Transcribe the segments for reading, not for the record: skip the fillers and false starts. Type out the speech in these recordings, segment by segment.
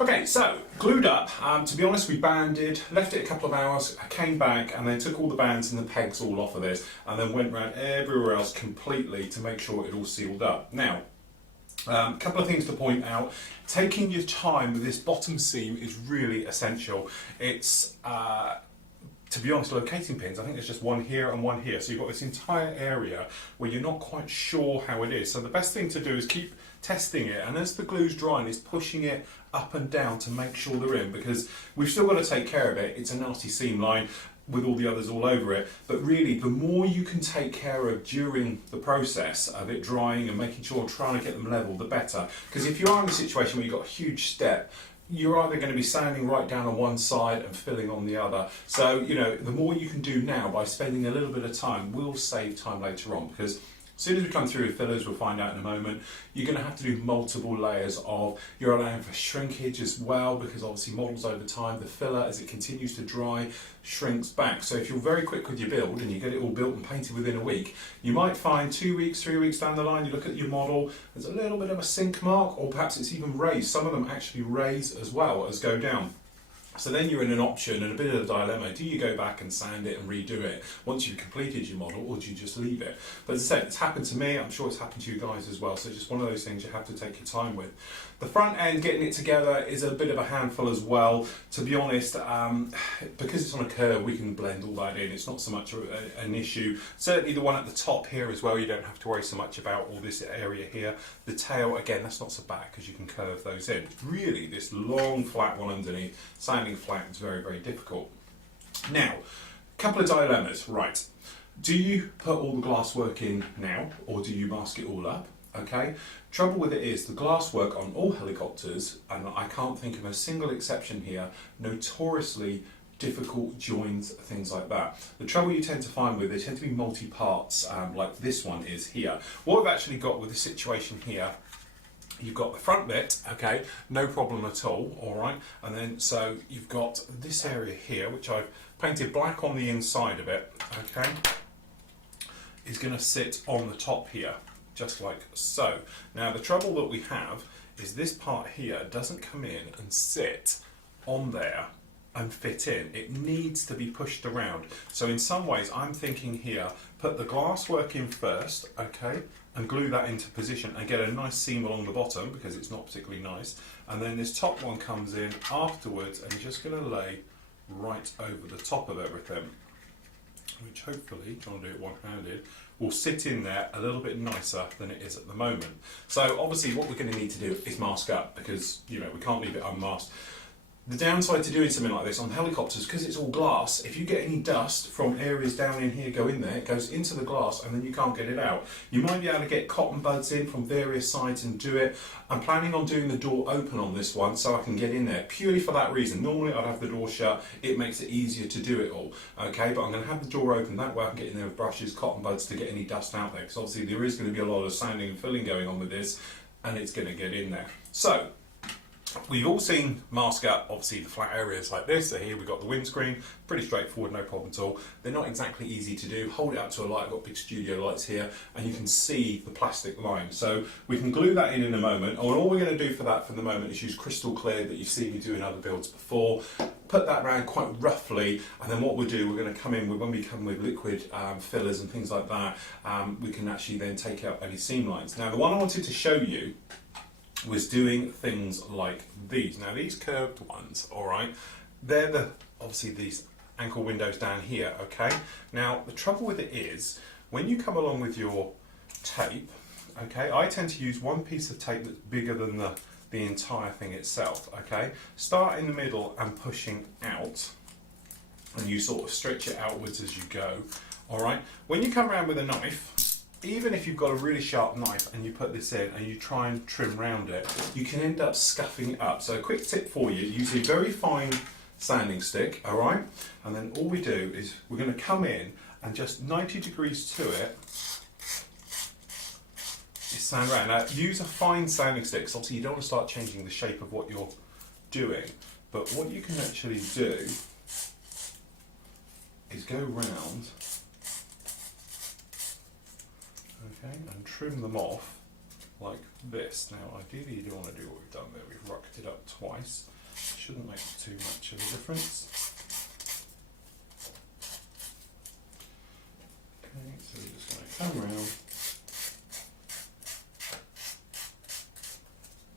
Okay, so glued up. To be honest, we banded, left it a couple of hours, I came back and then took all the bands and the pegs all off of this and then went around everywhere else completely to make sure it all sealed up. Now, a couple of things to point out. Taking your time with this bottom seam is really essential. It's, to be honest, locating pins, I think there's just one here and one here. So you've got this entire area where you're not quite sure how it is. So the best thing to do is keep testing it, and as the glue's drying, is pushing it up and down to make sure they're in, because we've still got to take care of it. It's a nasty seam line with all the others all over it, but really the more you can take care of during the process of it drying and making sure, trying to get them level, the better. Because if you are in a situation where you've got a huge step, you're either going to be sanding right down on one side and filling on the other. So, you know, the more you can do now by spending a little bit of time will save time later on, because as soon as we come through with fillers, we'll find out in a moment, you're going to have to do multiple layers of, you're allowing for shrinkage as well, because obviously models over time, the filler as it continues to dry shrinks back. So if you're very quick with your build and you get it all built and painted within a week, you might find 2 weeks, 3 weeks down the line, you look at your model, there's a little bit of a sink mark, or perhaps it's even raised. Some of them actually raise as well as go down. So then you're in an option and a bit of a dilemma. Do you go back and sand it and redo it once you've completed your model, or do you just leave it? But as I said, it's happened to me, I'm sure it's happened to you guys as well, so it's just one of those things you have to take your time with. The front end, getting it together, is a bit of a handful as well. To be honest, because it's on a curve, we can blend all that in. It's not so much an issue. Certainly the one at the top here as well, you don't have to worry so much about all this area here. The tail, again, that's not so bad because you can curve those in. Really, this long flat one underneath, sanding flat is very, very difficult. Now, a couple of dilemmas, right. Do you put all the glass work in now, or do you mask it all up? Okay, trouble with it is the glasswork on all helicopters, and I can't think of a single exception here, notoriously difficult joins, things like that. The trouble you tend to find with, they tend to be multi-parts, like this one is here. What I've actually got with the situation here, you've got the front bit, okay, no problem at all right, and then so you've got this area here, which I've painted black on the inside of it, okay, is going to sit on the top here, just like so. Now the trouble that we have is this part here doesn't come in and sit on there and fit in. It needs to be pushed around. So in some ways I'm thinking here, put the glass work in first, okay, and glue that into position and get a nice seam along the bottom because it's not particularly nice, and then this top one comes in afterwards and you're just going to lay right over the top of everything, which hopefully, trying to do it one-handed, will sit in there a little bit nicer than it is at the moment. So obviously what we're going to need to do is mask up, because you know we can't leave it unmasked. The downside to doing something like this on helicopters, because it's all glass, if you get any dust from areas down in here go in there, it goes into the glass and then you can't get it out. You might be able to get cotton buds in from various sides and do it. I'm planning on doing the door open on this one so I can get in there, purely for that reason. Normally I'd have the door shut, it makes it easier to do it all, okay, but I'm going to have the door open, that way I can get in there with brushes, cotton buds to get any dust out there, because obviously there is going to be a lot of sanding and filling going on with this, and it's going to get in there. So we've all seen mask up, obviously, the flat areas like this. So here we've got the windscreen, pretty straightforward, no problem at all. They're not exactly easy to do. Hold it up to a light, I've got big studio lights here, and you can see the plastic line. So we can glue that in a moment. And all we're going to do for that for the moment is use crystal clear that you've seen me do in other builds before. Put that around quite roughly, and then what we'll do, we're going to come in with, when we come with liquid fillers and things like that, we can actually then take out any seam lines. Now the one I wanted to show you was doing things like these. Now these curved ones, all right, they're the, obviously these ankle windows down here, okay? Now the trouble with it is, when you come along with your tape, okay, I tend to use one piece of tape that's bigger than the entire thing itself, okay? Start in the middle and pushing out, and you sort of stretch it outwards as you go, all right? When you come around with a knife, even if you've got a really sharp knife and you put this in and you try and trim around it, you can end up scuffing it up. So a quick tip for you, use a very fine sanding stick, all right? And then all we do is we're going to come in and just 90 degrees to it, you sand around. Now use a fine sanding stick, so obviously you don't want to start changing the shape of what you're doing, but what you can actually do is go round okay, and trim them off like this. Now ideally you don't want to do what we've done there, we've rucked it up twice, shouldn't make too much of a difference. Okay, so we're just going to come around,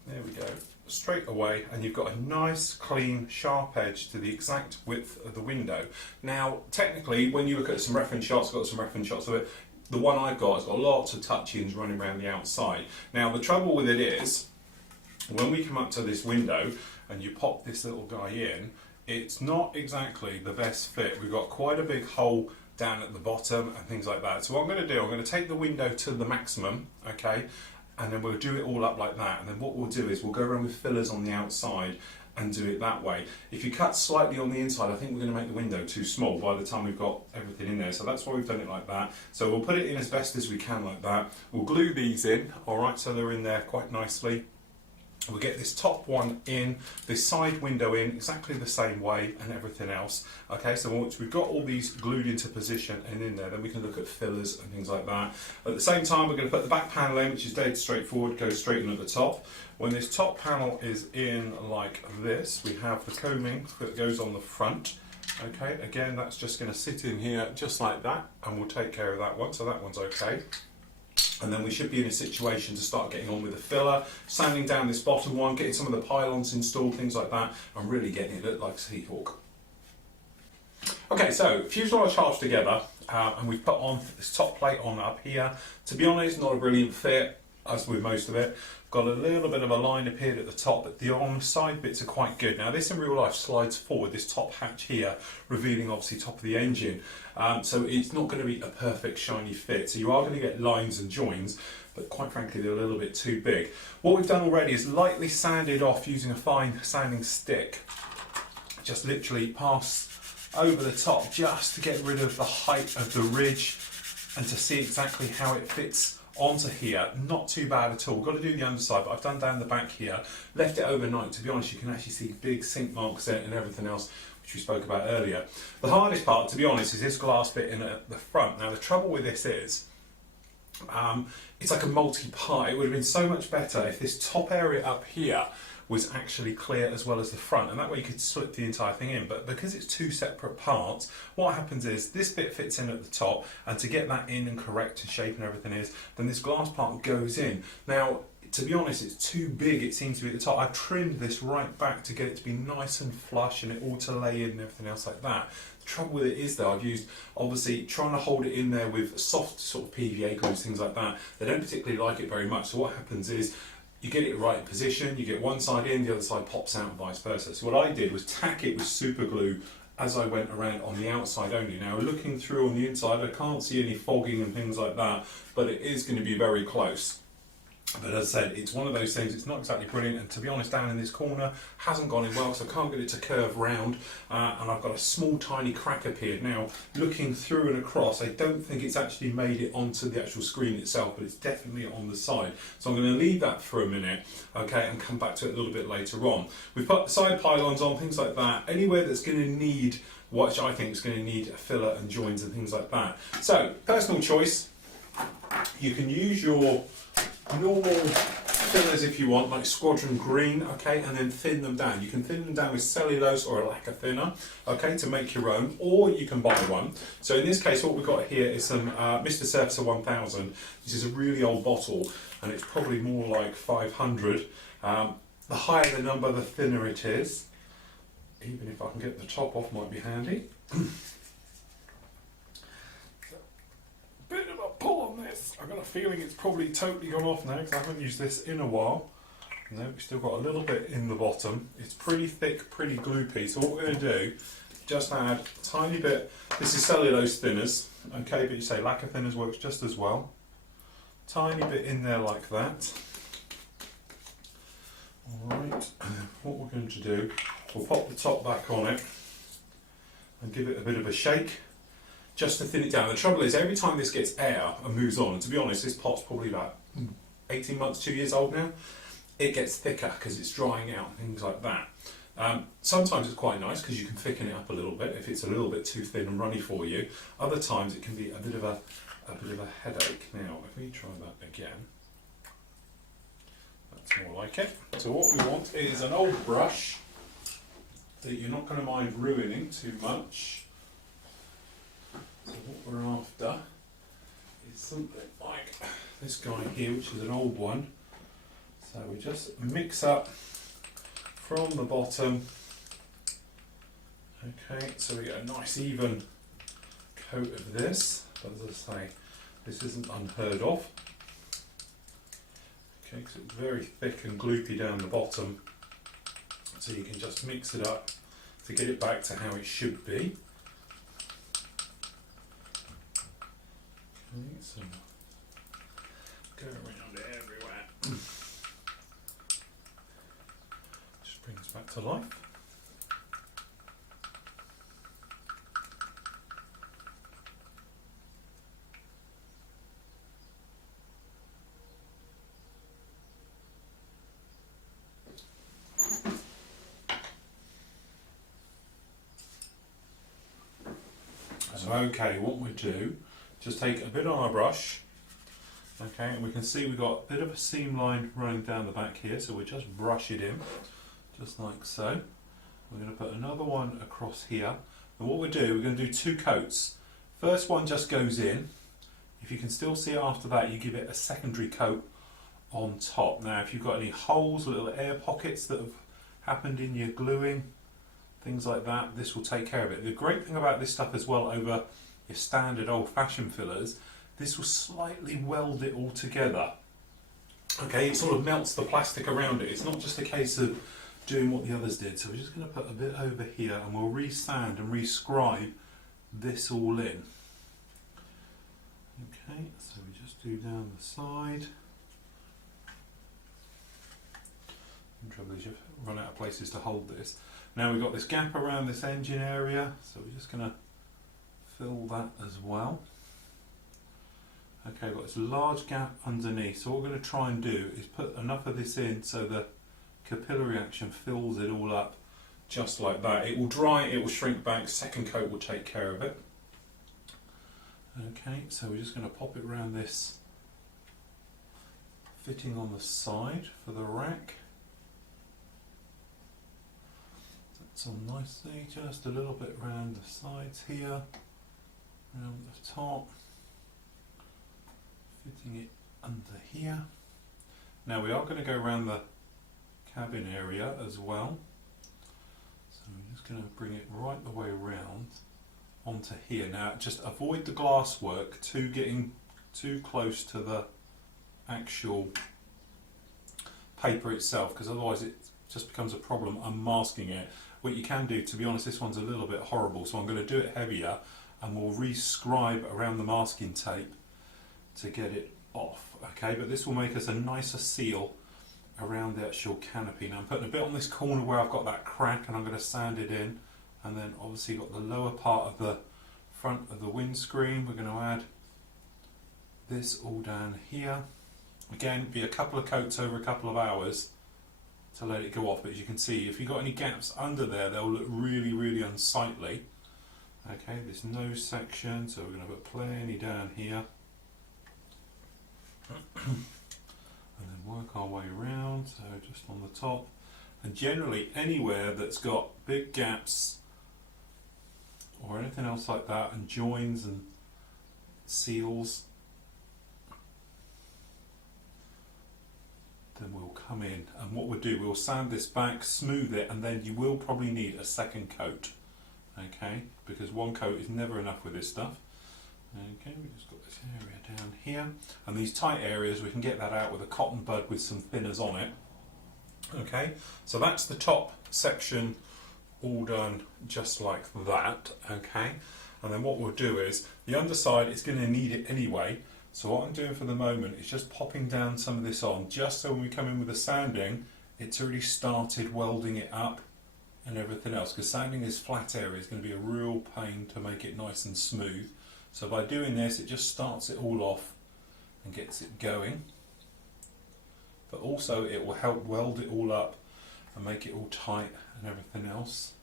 there we go, straight away, and you've got a nice clean sharp edge to the exact width of the window. Now technically when you look at some reference shots, got some reference shots of it, the one I've got has got lots of touch-ins running around the outside. Now the trouble with it is, when we come up to this window and you pop this little guy in, it's not exactly the best fit. We've got quite a big hole down at the bottom and things like that. So what I'm going to do, I'm going to take the window to the maximum, okay, and then we'll do it all up like that. And then what we'll do is we'll go around with fillers on the outside and do it that way. If you cut slightly on the inside, I think we're going to make the window too small by the time we've got everything in there. So that's why we've done it like that. So we'll put it in as best as we can like that. We'll glue these in, all right, so they're in there quite nicely. We'll get this top one in, this side window in exactly the same way, and everything else. Okay, so once we've got all these glued into position and in there, then we can look at fillers and things like that. At the same time, we're going to put the back panel in, which is dead straightforward, goes straight in at the top. When this top panel is in like this, we have the combing that goes on the front. Okay, again, that's just going to sit in here just like that, and we'll take care of that one, so that one's okay. And then we should be in a situation to start getting on with the filler, sanding down this bottom one, getting some of the pylons installed, things like that, and really getting it look like Seahawk. Okay, so fuselage halves together, and we've put on this top plate on up here. To be honest, not a brilliant fit, as with most of it. Got a little bit of a line appeared at the top, but the on side bits are quite good. Now this in real life slides forward, this top hatch here, revealing obviously top of the engine. So it's not going to be a perfect shiny fit. So you are going to get lines and joins, but quite frankly they're a little bit too big. What we've done already is lightly sanded off using a fine sanding stick. Just literally pass over the top just to get rid of the height of the ridge and to see exactly how it fits onto here. Not too bad at all. We've got to do the underside, but I've done down the back here, left it overnight. To be honest, you can actually see big sink marks in it and everything else, which we spoke about earlier. The hardest part, to be honest, is this glass bit in at the front. Now the trouble with this is, it's like a multi-part. It would have been so much better if this top area up here was actually clear as well as the front, and that way you could slip the entire thing in. But because it's two separate parts, what happens is this bit fits in at the top, and to get that in and correct and shape and everything is, then this glass part goes in. Now, to be honest, it's too big, it seems to be at the top. I've trimmed this right back to get it to be nice and flush and it all to lay in and everything else like that. The trouble with it is though, I've used, obviously, trying to hold it in there with soft sort of PVA glues, things like that. They don't particularly like it very much. So what happens is, you get it right position, you get one side in, the other side pops out and vice versa. So what I did was tack it with super glue as I went around on the outside only. Now looking through on the inside, I can't see any fogging and things like that, but it is going to be very close. But as I said, it's one of those things, it's not exactly brilliant, and to be honest, down in this corner, hasn't gone in well, so I can't get it to curve round, and I've got a small tiny crack appeared. Now, looking through and across, I don't think it's actually made it onto the actual screen itself, but it's definitely on the side. So I'm going to leave that for a minute, okay, and come back to it a little bit later on. We've put side pylons on, things like that, anywhere that's going to need, what I think is going to need a filler and joins and things like that. So, personal choice, you can use your normal fillers if you want, like Squadron Green, okay, and then thin them down. You can thin them down with cellulose or a lacquer thinner, okay, to make your own, or you can buy one. So in this case, what we've got here is some Mr. Surfacer 1000. This is a really old bottle, and it's probably more like 500. The higher the number, the thinner it is. Even if I can get the top off, might be handy. Bit of a pull on this. I've got a feeling it's probably totally gone off now because I haven't used this in a while. No, we've still got a little bit in the bottom. It's pretty thick, pretty gloopy. So what we're going to do, just add a tiny bit. This is cellulose thinners, okay, but you say lacquer thinners works just as well. Tiny bit in there like that. Alright, what we're going to do, we'll pop the top back on it and give it a bit of a shake, just to thin it down. The trouble is, every time this gets air and moves on, and to be honest, this pot's probably about 18 months, 2 years old now, it gets thicker because it's drying out and things like that. Sometimes it's quite nice because you can thicken it up a little bit if it's a little bit too thin and runny for you. Other times it can be a bit of a headache. Now, if we try that again, that's more like it. So what we want is an old brush that you're not going to mind ruining too much. So what we're after is something like this guy here, which is an old one. So we just mix up from the bottom. Okay, so we get a nice even coat of this. But as I say, this isn't unheard of. Okay, because it's very thick and gloopy down the bottom. So you can just mix it up to get it back to how it should be. Okay, so go around everywhere. Just brings back to life. So okay, what we do, just take a bit on our brush, okay, and we can see we've got a bit of a seam line running down the back here, so we just brush it in, just like so. We're going to put another one across here, and what we do, we're going to do 2 coats. First one just goes in. If you can still see it after that, you give it a secondary coat on top. Now, if you've got any holes, little air pockets that have happened in your gluing, things like that, this will take care of it. The great thing about this stuff as well over your standard old-fashioned fillers, this will slightly weld it all together. Okay, it sort of melts the plastic around it. It's not just a case of doing what the others did. So we're just going to put a bit over here and we'll re-sand and re-scribe this all in. Okay, so we just do down the side. The trouble is you've run out of places to hold this. Now we've got this gap around this engine area, so we're just going to fill that as well. Okay, we've got this large gap underneath, so what we're going to try and do is put enough of this in so the capillary action fills it all up just like that. It will dry, it will shrink back, second coat will take care of it. Okay, so we're just going to pop it around this fitting on the side for the rack. That's on nicely, just a little bit around the sides here, around the top, fitting it under here. Now we are going to go around the cabin area as well, so I'm just going to bring it right the way around onto here. Now just avoid the glass work getting too close to the actual paper itself, because otherwise it just becomes a problem unmasking it. What you can do, to be honest, this one's a little bit horrible, so I'm going to do it heavier and we'll re-scribe around the masking tape to get it off. Okay, but this will make us a nicer seal around the actual canopy. Now I'm putting a bit on this corner where I've got that crack and I'm going to sand it in, and then obviously got the lower part of the front of the windscreen. We're going to add this all down here. Again, be a couple of coats over a couple of hours to let it go off, but as you can see, if you've got any gaps under there, they'll look really, really unsightly. Okay, this nose section, so we're going to put plenty down here. And then work our way around, so just on the top. And generally anywhere that's got big gaps or anything else like that, and joins and seals, then we'll come in, and what we'll do, we'll sand this back, smooth it, and then you will probably need a second coat, okay, because one coat is never enough with this stuff. Okay, we've just got this area down here, and these tight areas we can get that out with a cotton bud with some thinners on it. Okay, so that's the top section all done just like that. Okay, and then what we'll do is the underside is going to need it anyway, so what I'm doing for the moment is just popping down some of this on, just so when we come in with the sanding it's already started welding it up and everything else, because sanding this flat area is going to be a real pain to make it nice and smooth. So by doing this, it just starts it all off and gets it going, but also it will help weld it all up and make it all tight and everything else.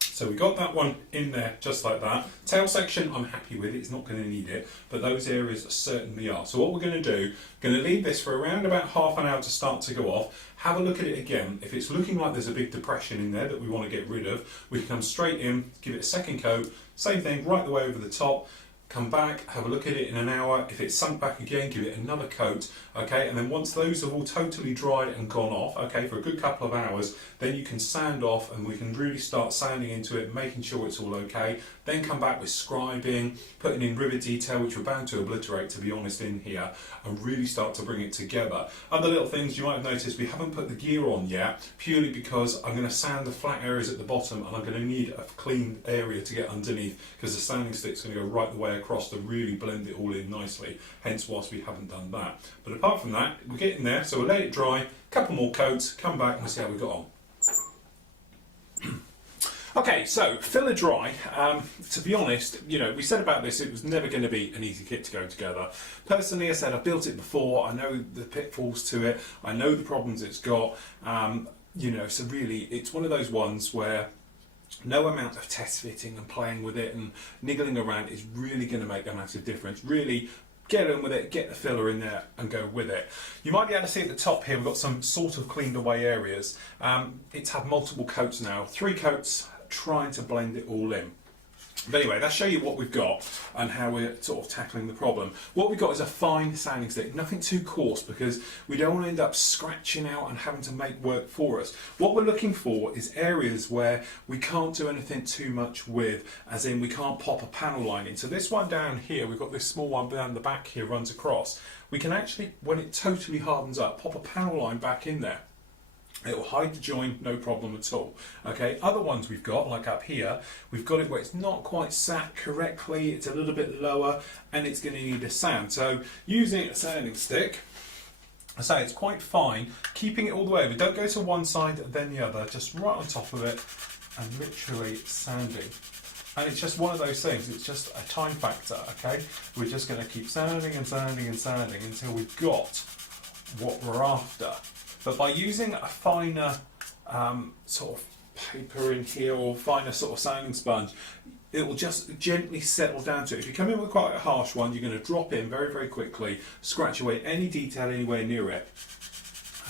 So we got that one in there just like that. Tail section I'm happy with, it's not going to need it, but those areas certainly are. So what we're going to do, going to leave this for around about half an hour to start to go off. Have a look at it again. If it's looking like there's a big depression in there that we want to get rid of, we can come straight in, give it a second coat, same thing right the way over the top. Come back, have a look at it in an hour. If it's sunk back again, give it another coat, okay? And then once those have all totally dried and gone off, okay, for a good couple of hours, then you can sand off and we can really start sanding into it, making sure it's all okay. Then come back with scribing, putting in rivet detail, which we're bound to obliterate, to be honest, in here, and really start to bring it together. Other little things you might have noticed, we haven't put the gear on yet, purely because I'm going to sand the flat areas at the bottom and I'm going to need a clean area to get underneath, because the sanding stick's going to go right the way across to really blend it all in nicely, hence whilst we haven't done that. But apart from that, we're getting there, so we'll let it dry, a couple more coats, come back and we'll see how we got on. Okay, so filler dry. To be honest, you know, we said about this, it was never going to be an easy kit to go together. Personally, I said I've built it before, I know the pitfalls to it, I know the problems it's got, you know, so really it's one of those ones where no amount of test fitting and playing with it and niggling around is really going to make a massive difference. Really get on with it, get the filler in there and go with it. You might be able to see at the top here we've got some sort of cleaned away areas. It's had multiple coats now, 3 coats, trying to blend it all in. But anyway, let's show you what we've got and how we're sort of tackling the problem. What we've got is a fine sanding stick, nothing too coarse, because we don't want to end up scratching out and having to make work for us. What we're looking for is areas where we can't do anything too much with, as in we can't pop a panel line in. So this one down here, we've got this small one down the back here, runs across. We can actually, when it totally hardens up, pop a panel line back in there. It will hide the join, no problem at all. Okay, other ones we've got, like up here, we've got it where it's not quite sat correctly, it's a little bit lower, and it's going to need a sand. So using a sanding stick, I say it's quite fine, keeping it all the way over. Don't go to one side then the other, just right on top of it, and literally sanding. And it's just one of those things, it's just a time factor, okay? We're just going to keep sanding and sanding and sanding until we've got what we're after. But by using a finer sort of paper in here, or finer sort of sanding sponge, it will just gently settle down to it. If you come in with quite a harsh one, you're going to drop in very, very quickly, scratch away any detail anywhere near it.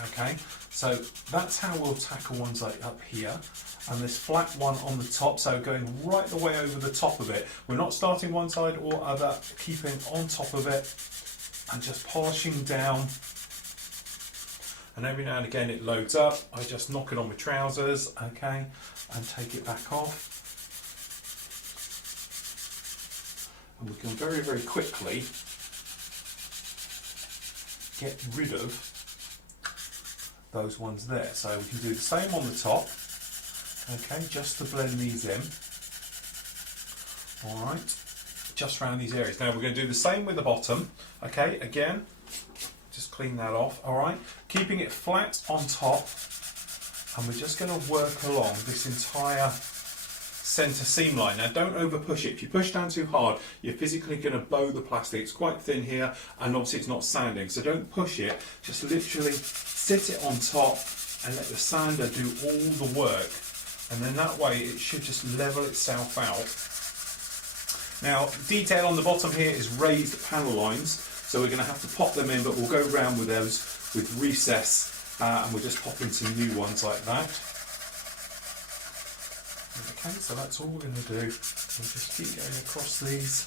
Okay, so that's how we'll tackle ones like up here. And this flat one on the top, so going right the way over the top of it. We're not starting one side or other, keeping on top of it and just polishing down. And every now and again it loads up, I just knock it on my trousers, okay, and take it back off. And we can very, very quickly get rid of those ones there. So we can do the same on the top, okay, just to blend these in. Alright, just around these areas. Now we're going to do the same with the bottom, okay, again. Just clean that off, alright? Keeping it flat on top, and we're just going to work along this entire centre seam line. Now don't over push it. If you push down too hard, you're physically going to bow the plastic. It's quite thin here, and obviously it's not sanding, so don't push it. Just literally sit it on top and let the sander do all the work, and then that way it should just level itself out. Now, detail on the bottom here is raised panel lines. So we're going to have to pop them in, but we'll go round with those with recess, and we'll just pop in some new ones like that. Okay, so that's all we're going to do. We'll just keep going across these,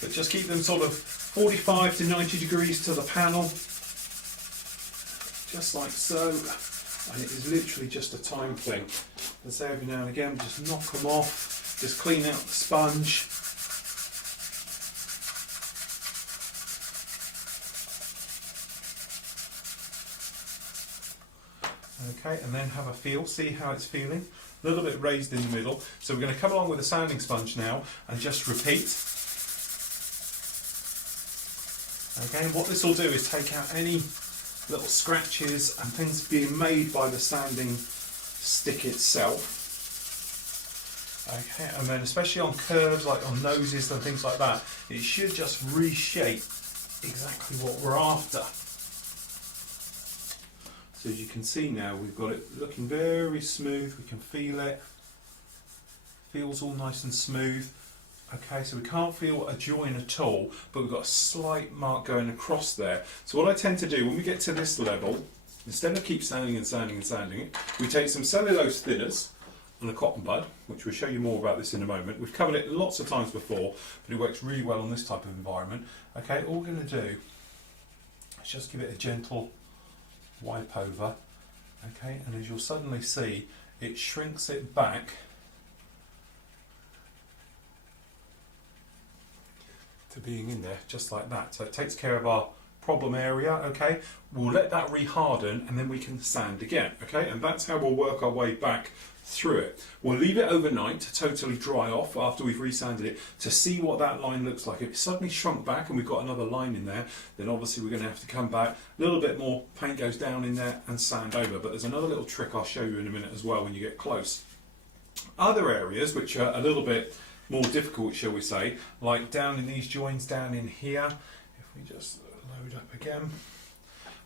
but just keep them sort of 45 to 90 degrees to the panel, just like so. And it is literally just a time thing. As I say, every now and again, just knock them off, just clean out the sponge. Okay, and then have a feel, see how it's feeling. A little bit raised in the middle. So we're going to come along with a sanding sponge now and just repeat. Okay, what this will do is take out any little scratches and things being made by the sanding stick itself. Okay, and then especially on curves, like on noses and things like that, it should just reshape exactly what we're after. So as you can see now, we've got it looking very smooth. We can feel it. Feels all nice and smooth. Okay, so we can't feel a join at all, but we've got a slight mark going across there. So what I tend to do when we get to this level, instead of keep sanding and sanding and sanding it, we take some cellulose thinners and a cotton bud, which we'll show you more about this in a moment. We've covered it lots of times before, but it works really well on this type of environment. Okay, all we're going to do is just give it a gentle wipe over. Okay, and as you'll suddenly see, it shrinks it back to being in there just like that. So it takes care of our problem area. Okay, we'll let that reharden and then we can sand again. Okay, and that's how we'll work our way back through it. We'll leave it overnight to totally dry off after we've resanded it to see what that line looks like. If it suddenly shrunk back and we've got another line in there, then obviously we're going to have to come back, a little bit more paint goes down in there and sand over. But there's another little trick I'll show you in a minute as well when you get close. Other areas which are a little bit more difficult, shall we say, like down in these joins down in here, if we just load up again,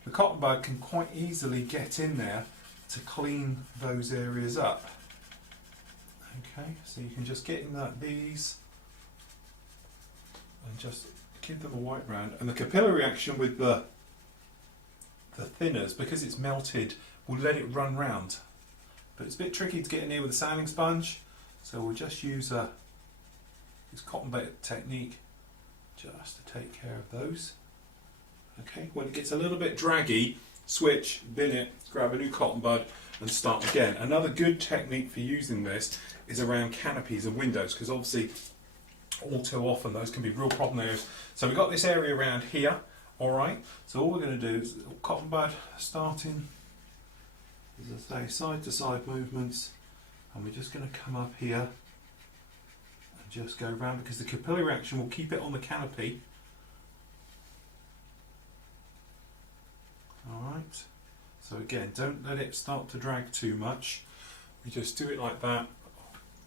the cotton bud can quite easily get in there to clean those areas up. Okay, so you can just get in these and just give them a wipe round, and the capillary action with the thinners, because it's melted, will let it run round, but it's a bit tricky to get in here with a sanding sponge, so we'll just use this cotton bed technique just to take care of those. Okay, when it gets a little bit draggy, switch, bin it, grab a new cotton bud and start again. Another good technique for using this is around canopies and windows, because obviously all too often those can be real problem areas. So we've got this area around here, alright, so all we're going to do is cotton bud starting, as I say, side to side movements, and we're just going to come up here and just go around, because the capillary action will keep it on the canopy. Alright, so again, don't let it start to drag too much. We just do it like that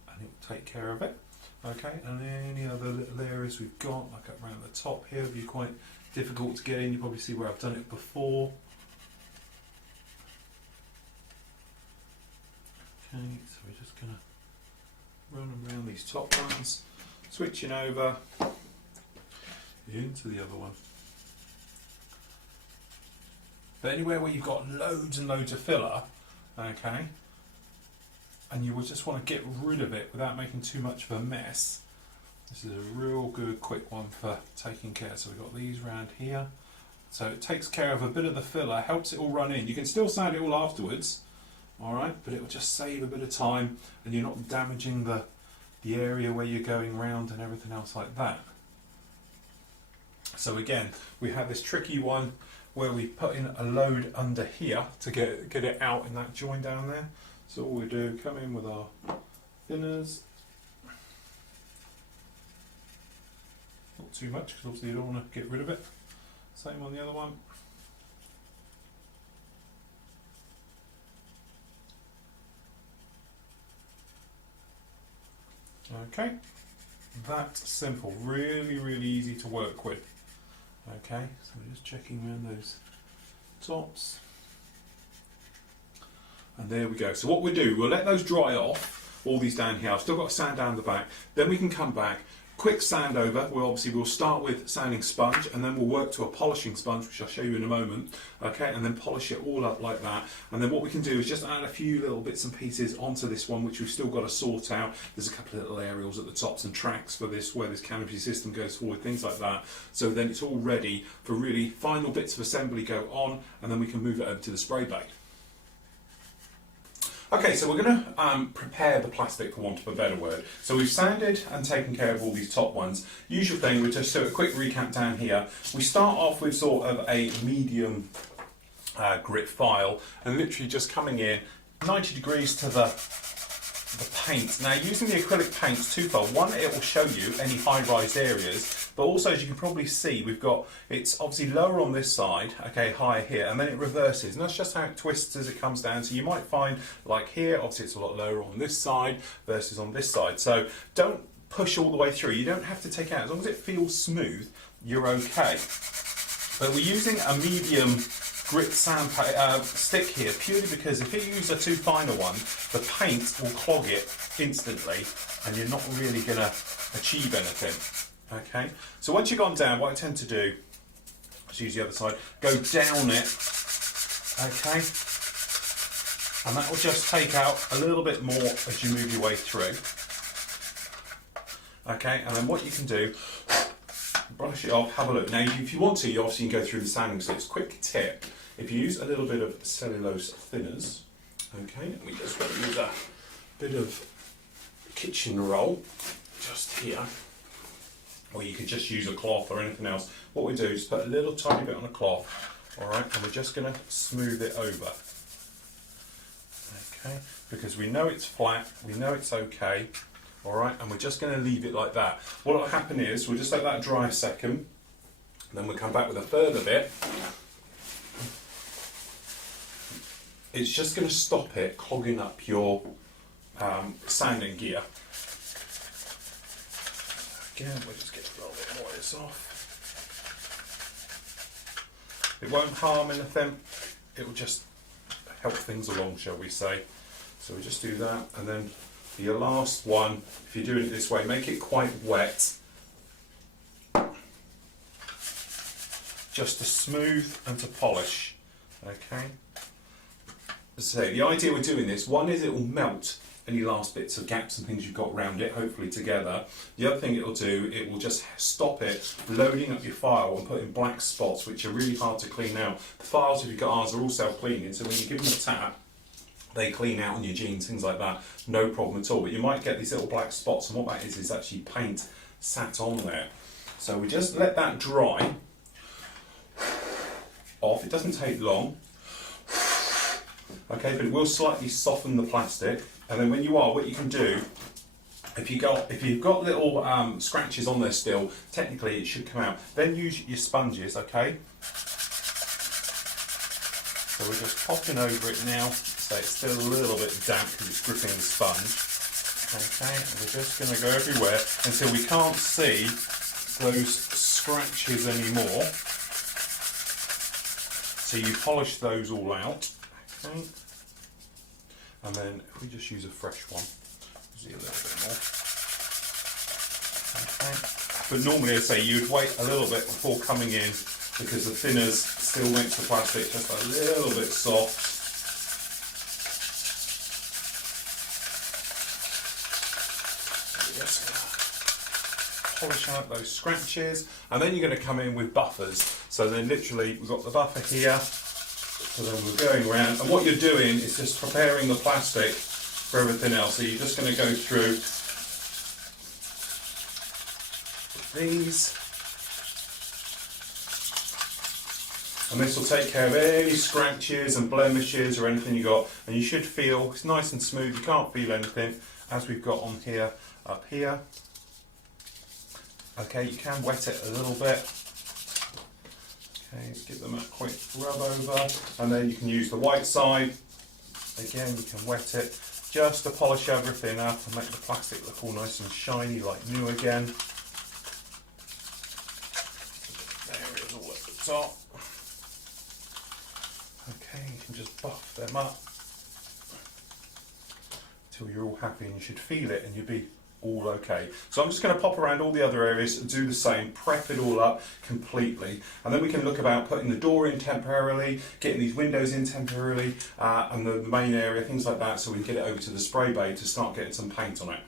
and it will take care of it. Okay, and any other little areas we've got, like up around the top here, will be quite difficult to get in. You probably see where I've done it before. Okay, so we're just going to run around these top ones, switching over into the other one. But anywhere where you've got loads and loads of filler, okay, and you will just want to get rid of it without making too much of a mess, this is a real good quick one for taking care. So we've got these around here, so it takes care of a bit of the filler, helps it all run in. You can still sand it all afterwards, alright, but it will just save a bit of time and you're not damaging the area where you're going round and everything else like that. So again, we have this tricky one where we put in a load under here to get it out in that join down there. So all we do, come in with our thinners, not too much because obviously you don't want to get rid of it. Same on the other one. Okay, that's simple, really easy to work with. Okay, so we're just checking around those tops. And there we go. So what we'll do, we'll let those dry off, all these down here. I've still got sand down the back. Then we can come back, quick sand over. We'll start with sanding sponge and then we'll work to a polishing sponge, which I'll show you in a moment. Okay, and then polish it all up like that. And then what we can do is just add a few little bits and pieces onto this one, which we've still got to sort out. There's a couple of little aerials at the tops and tracks for this, where this canopy system goes forward, things like that. So then it's all ready for really final bits of assembly go on, and then we can move it over to the spray bay. Okay, so we're going to prepare the plastic, for want of a better word. So we've sanded and taken care of all these top ones. Usual thing, we just do a quick recap down here. We start off with sort of a medium grit file and literally just coming in 90 degrees to the paint. Now using the acrylic paints twofold. One, it will show you any high-rise areas, but also as you can probably see, it's obviously lower on this side, okay, higher here, and then it reverses, and that's just how it twists as it comes down. So you might find, like here, obviously it's a lot lower on this side versus on this side. So don't push all the way through. You don't have to take it out. As long as it feels smooth, you're okay. But we're using a medium grit sand stick here, purely because if you use a too finer one, the paint will clog it instantly and you're not really going to achieve anything. Okay, so once you've gone down, what I tend to do, let's use the other side, go down it, okay, and that will just take out a little bit more as you move your way through. Okay, and then what you can do, brush it off, have a look. Now, if you want to, you obviously can go through the sanding slips. Quick tip, if you use a little bit of cellulose thinners, okay, we just got to use a bit of kitchen roll just here, or you could just use a cloth or anything else. What we do is put a little tiny bit on a cloth, all right, and we're just going to smooth it over, okay, because we know it's flat, we know it's okay. All right, and we're just going to leave it like that. What will happen is we'll just let that dry a second, then we'll come back with a further bit. It's just going to stop it clogging up your sanding gear. Again, we'll just get a little bit more of this off. It won't harm anything, it will just help things along, shall we say. So we just do that, and then for your last one, if you're doing it this way, make it quite wet, just to smooth and to polish, okay? As I say, the idea with doing this, one is it will melt any last bits of gaps and things you've got around it, hopefully together. The other thing it will do, it will just stop it loading up your file and putting black spots, which are really hard to clean out. The files, if you've got ours, are all self-cleaning, so when you give them a tap, they clean out on your jeans, things like that, no problem at all. But you might get these little black spots, and what that is actually paint sat on there. So we just let that dry off. It doesn't take long, okay, but it will slightly soften the plastic. And then when you are, what you can do, if you've got little scratches on there still, technically it should come out. Then use your sponges, okay. So we're just popping over it now. So it's still a little bit damp because it's gripping the sponge. Okay, and we're just going to go everywhere until we can't see those scratches anymore. So you polish those all out. Okay. And then if we just use a fresh one, see a little bit more. Okay. But normally, I'd say you'd wait a little bit before coming in because the thinners still makes the plastic just a little bit soft. Polish out those scratches, and then you're going to come in with buffers. So then literally we've got the buffer here, so then we're going around, and what you're doing is just preparing the plastic for everything else. So you're just going to go through these, and this will take care of any scratches and blemishes or anything you got, and you should feel it's nice and smooth. You can't feel anything as we've got on here, up here. Okay, you can wet it a little bit. Okay, give them a quick rub over, and then you can use the white side. Again, you can wet it just to polish everything up and make the plastic look all nice and shiny like new again. There it is, all at the top. Okay, you can just buff them up until you're all happy, and you should feel it and you'll be all okay. So I'm just going to pop around all the other areas and do the same, prep it all up completely, and then we can look about putting the door in temporarily, getting these windows in temporarily, and the main area, things like that, so we can get it over to the spray bay to start getting some paint on it.